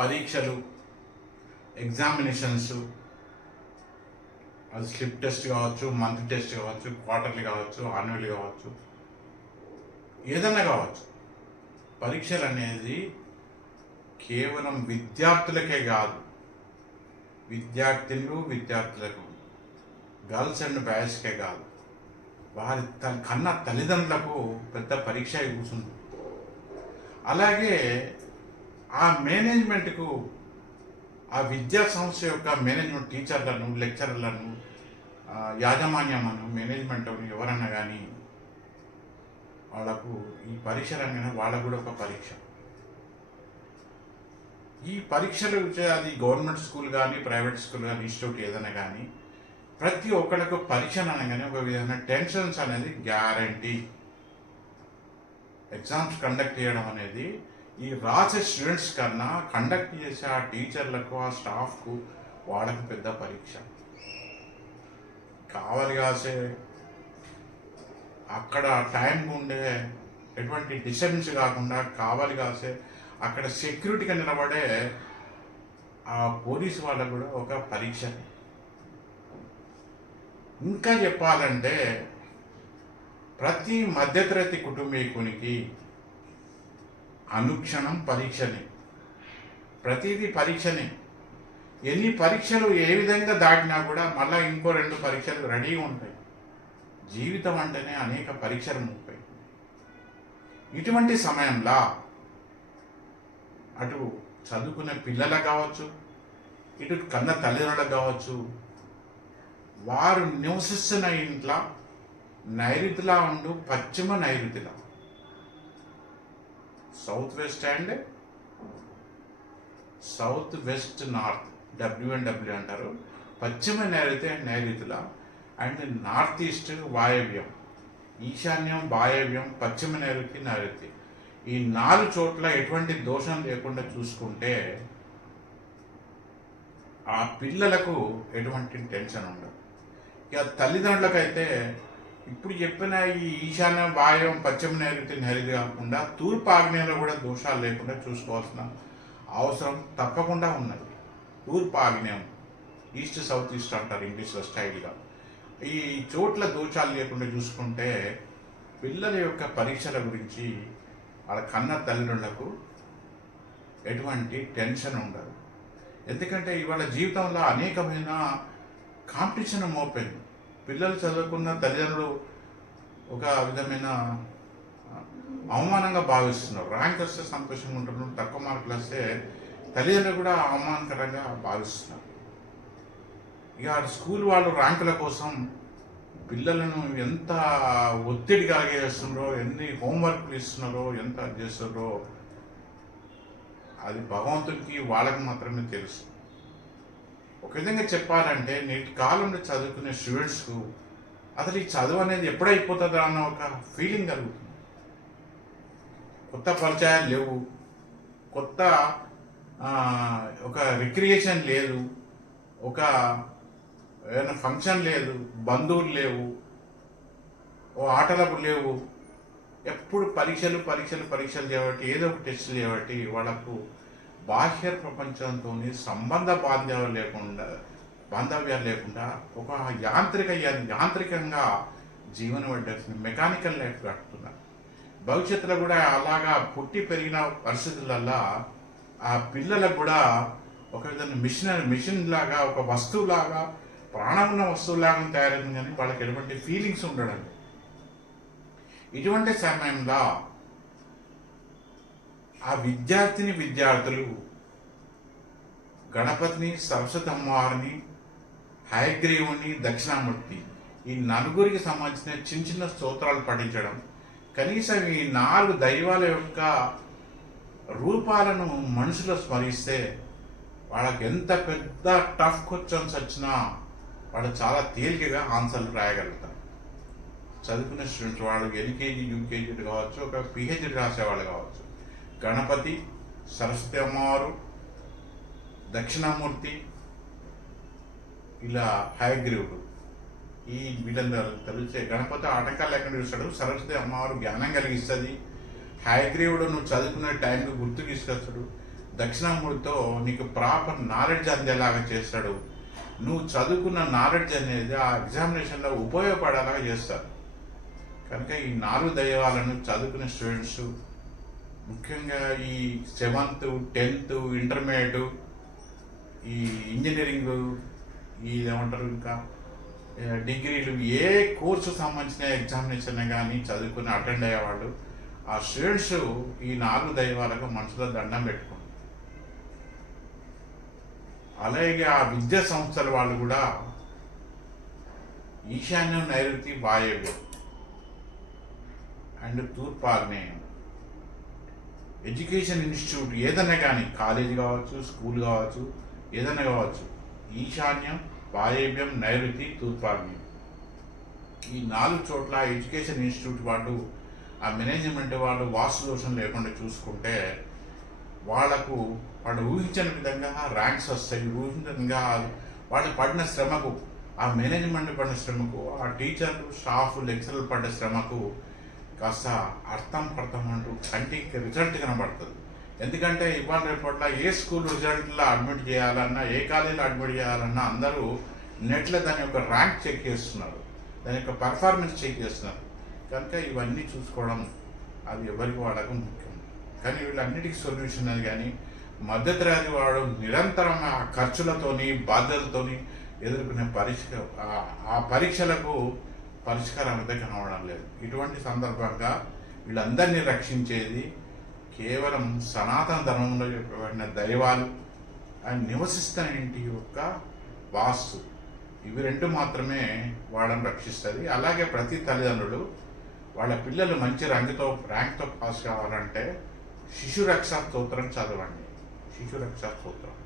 పరీక్షలు, ఎగ్జామినేషన్స్, అది slip test కావచ్చు, మంత్ టెస్ట్ కావచ్చు, క్వార్టర్లీ కావచ్చు, యాన్యువల్ కావచ్చు, ఏదన్నా కావచ్చు. పరీక్షలు అనేది కేవలం విద్యార్థులకే కాదు, విద్యార్థులకు, గర్ల్స్ అండ్ బాయ్స్కే కాదు, వారి కన్న తల్లిదండ్రులకు పెద్ద పరీక్ష కూర్చుంది. అలాగే ఆ మేనేజ్మెంట్కు, ఆ విద్యా సంస్థ యొక్క మేనేజ్మెంట్, టీచర్లను, లెక్చరర్లను, యాజమాన్యమను, మేనేజ్మెంట్ ఎవరన్నా కానీ వాళ్ళకు ఈ పరీక్షలు అనగానే వాళ్ళకు కూడా ఒక పరీక్ష. ఈ పరీక్షలు అది గవర్నమెంట్ స్కూల్ కానీ, ప్రైవేట్ స్కూల్ కానీ, ఇన్స్టిట్యూట్ ఏదైనా కానీ ప్రతి ఒక్కళ్ళకు పరీక్షలు అనగానే ఒక విధమైన టెన్షన్స్ అనేది గ్యారంటీ. ఎగ్జామ్స్ కండక్ట్ చేయడం అనేది ఈ రాసే స్టూడెంట్స్ కన్నా కండక్ట్ చేసే ఆ టీచర్లకు, ఆ స్టాఫ్కు వాళ్ళకి పెద్ద పరీక్ష. కావాలి కాసే అక్కడ టైం ఉండే ఎటువంటి డిస్టర్బెన్స్ కాకుండా కావాలి కాసే అక్కడ సెక్యూరిటీగా నిలబడే ఆ పోలీసు వాళ్ళకు కూడా ఒక పరీక్ష. ఇంకా చెప్పాలంటే ప్రతి మధ్యతరగతి కుటుంబీకునికి అనుక్షణం పరీక్షనే, ప్రతిదీ పరీక్షనే. ఎన్ని పరీక్షలు ఏ విధంగా దాటినా కూడా మళ్ళీ ఇంకో 2 పరీక్షలు రెడీగా ఉంటాయి. జీవితం అంటేనే అనేక పరీక్షలు ముప్పాయి. ఇటువంటి సమయంలో అటు చదువుకునే పిల్లలకు కావచ్చు, ఇటు కన్న తల్లిదండ్రులకు కావచ్చు, వారు నివసిస్తున్న ఇంట్లో నైరుతిలా ఉండు పశ్చిమ నైరుతిలా, south west and south west north, WNW అంటారు. పశ్చిమ నైరుతి అండ్ నైరుతిలా, అండ్ నార్త్ ఈస్ట్ వాయవ్యం, ఈశాన్యం వాయవ్యం, పశ్చిమ నైరుతి. ఈ 4 చోట్ల ఎటువంటి దోషం లేకుండా చూసుకుంటే ఆ పిల్లలకు ఎటువంటి టెన్షన్ ఉండదు. ఇక తల్లిదండ్రులకైతే ఇప్పుడు చెప్పిన ఈ ఈశాన్యం వాయవ్యం, పశ్చిమ నైరుతి కాకుండా తూర్పు ఆగ్నేయంలో కూడా దోషాలు లేకుండా చూసుకోవాల్సిన అవసరం తప్పకుండా ఉన్నది. తూర్పు ఆగ్నేయం, ఈస్ట్ సౌత్ ఈస్ట్ అంటారు ఇంగ్లీష్లో స్టైల్గా. ఈ చోట్ల దోషాలు లేకుండా చూసుకుంటే పిల్లల యొక్క పరీక్షల గురించి వాళ్ళ కన్న తల్లిదండ్రులకు ఎటువంటి టెన్షన్ ఉండదు. ఎందుకంటే ఇవాళ జీవితంలో అనేకమైన కాంపిటీషన్ మోపోయింది. పిల్లలు చదువుకున్న తల్లిదండ్రులు ఒక విధమైన అవమానంగా భావిస్తున్నారు. ర్యాంక్ వస్తే సంతోషంగా ఉంటున్నారు, తక్కువ మార్కులు వస్తే తల్లిదండ్రులు కూడా అవమానకరంగా భావిస్తున్నారు. ఇక స్కూల్ వాళ్ళు ర్యాంకుల కోసం పిల్లలను ఎంత ఒత్తిడి కలిగేస్తున్నారో, ఎన్ని హోంవర్క్లు ఇస్తున్నారో, ఎంత చేస్తున్నారో అది భగవంతుడికి వాళ్ళకి మాత్రమే తెలుసు. ఒక విధంగా చెప్పాలంటే నేటి కాలంలో చదువుకునే స్టూడెంట్స్కు అసలు ఈ చదువు అనేది ఎప్పుడైపోతుందా అన్న ఒక ఫీలింగ్ కలుగుతుంది. కొత్త పరిచయాలు లేవు, కొత్త ఒక రిక్రియేషన్ లేదు, ఒక ఏదైనా ఫంక్షన్ లేదు, బంధువులు లేవు, ఓ ఆటలకు లేవు. ఎప్పుడు పరీక్షలు చేయబట్టి, ఏదో ఒక టెస్టులు చేయబట్టి వాళ్ళకు బాహ్య ప్రపంచంతో బాంధవ్యాలు లేకుండా ఒక యాంత్రికంగా జీవనం పడ్డాల్సింది, మెకానికల్ లైఫ్ గడుపుతున్నారు. భవిష్యత్తులో కూడా అలాగా పుట్టి పెరిగిన పరిస్థితులల్లో ఆ పిల్లలకు కూడా ఒక విధంగా మిషన్ లాగా, ఒక వస్తువులాగా, ప్రాణం ఉన్న వస్తువులాగా తయారైంది, కానీ వాళ్ళకి ఎటువంటి ఫీలింగ్స్ ఉండడం. ఇటువంటి సమయంలో ఆ విద్యార్థులు గణపతిని, సరస్వతి అమ్మవారిని, హయగ్రీవుని, దక్షిణామూర్తి, ఈ 4 సంబంధించిన చిన్న స్తోత్రాలు పఠించడం, కనీసం ఈ 4 దైవాల యొక్క రూపాలను మనసులో స్మరిస్తే వాళ్ళకి ఎంత పెద్ద టఫ్ క్వశ్చన్స్ వచ్చినా వాళ్ళు చాలా తేలికగా ఆన్సర్లు రాయగలుగుతారు. చదువుకునే స్టూడెంట్స్ వాళ్ళు LKG, UKG కావచ్చు, ఒక PhD రాసేవాళ్ళు కావచ్చు, గణపతి, సరస్వతి అమ్మవారు, దక్షిణామూర్తి, ఇలా హయగ్రీవుడు, ఈ వీళ్ళందరూ తెలిసే. గణపతి ఆటంకాలు లేకుండా చూస్తాడు, సరస్వతి అమ్మవారు జ్ఞానం కలిగిస్తుంది, హయగ్రీవుడు నువ్వు చదువుకునే టైంకి గుర్తుకు తీసుకొస్తాడు, దక్షిణామూర్తితో నీకు ప్రాపర్ నాలెడ్జ్ అందేలాగా చేస్తాడు. నువ్వు చదువుకున్న నాలెడ్జ్ అనేది ఆ ఎగ్జామినేషన్లో ఉపయోగపడేలాగా చేస్తారు. కనుక ఈ 4 దైవాలను చదువుకునే స్టూడెంట్స్, ముఖ్యంగా ఈ 7th 10th ఇంటర్మీడియట్, ఈ ఇంజనీరింగ్, ఈ ఏమంటారు ఇంకా డిగ్రీలు, ఏ కోర్సు సంబంధించిన ఎగ్జామినేషన్ కానీ చదువుకుని అటెండ్ అయ్యేవాళ్ళు ఆ స్టూడెంట్స్ ఈ 4 దైవాలకు మనసులో దండం పెట్టుకోండి. అలాగే ఆ విద్యా సంస్థల వాళ్ళు కూడా ఈశాన్యం, నైరుతి, వాయవ్యం అండ్ తూర్పు ఆగ్నేయం ఎడ్యుకేషన్ ఇన్స్టిట్యూట్ ఏదైనా కానీ, కాలేజీ కావచ్చు, స్కూల్ కావచ్చు, ఏదైనా కావచ్చు, ఈశాన్యం, వాయవ్యం, నైరుతి, తూర్పు ఆగ్నేయం ఈ 4 చోట్ల ఎడ్యుకేషన్ ఇన్స్టిట్యూట్ వాళ్ళు, ఆ మేనేజ్మెంట్ వాళ్ళు వాస్తు దోషం లేకుండా చూసుకుంటే వాళ్లకు వాళ్ళు ఊహించిన విధంగా ర్యాంక్స్ వస్తాయి. ఊహించిన విధంగా వాళ్ళు పడిన శ్రమకు, ఆ మేనేజ్మెంట్ పడిన శ్రమకు, ఆ టీచర్లు, స్టాఫ్, లెక్చరర్లు పడ్డ శ్రమకు కాస్త అర్థం అంటూ కంటికి రిజల్ట్ కనబడుతుంది. ఎందుకంటే ఇవాళ రేపట్ల ఏ స్కూల్ రిజల్ట్లో అడ్మిట్ చేయాలన్నా, ఏ కాలేజీలో అడ్మిట్ చేయాలన్నా అందరూ నెట్లో దాని యొక్క ర్యాంక్ చెక్ చేస్తున్నారు, దాని యొక్క పర్ఫార్మెన్స్ చెక్ చేస్తున్నారు. కనుక ఇవన్నీ చూసుకోవడం అది ఎవరికి వాళ్ళకు ముఖ్యం. కానీ వీళ్ళన్నిటికీ సొల్యూషన్ అది కానీ మధ్యతరగతి వాడు నిరంతరం ఆ ఖర్చులతోని, బాధ్యతలతోని ఎదుర్కొనే ఆ పరీక్షలకు పరిష్కారం అయితే కనబడడం లేదు. ఇటువంటి సందర్భంగా వీళ్ళందరినీ రక్షించేది కేవలం సనాతన ధర్మంలో చెప్పబడిన దైవాలు అండ్ నివసిస్తున్న ఇంటి యొక్క వాస్తు, ఇవి 2 మాత్రమే వాళ్ళని రక్షిస్తుంది. అలాగే ప్రతి తల్లిదండ్రులు వాళ్ళ పిల్లలు మంచి ర్యాంక్తో పాస్ కావాలంటే శిశురక్ష స్తోత్రం చదవండి. శిశురక్ష స్తోత్రం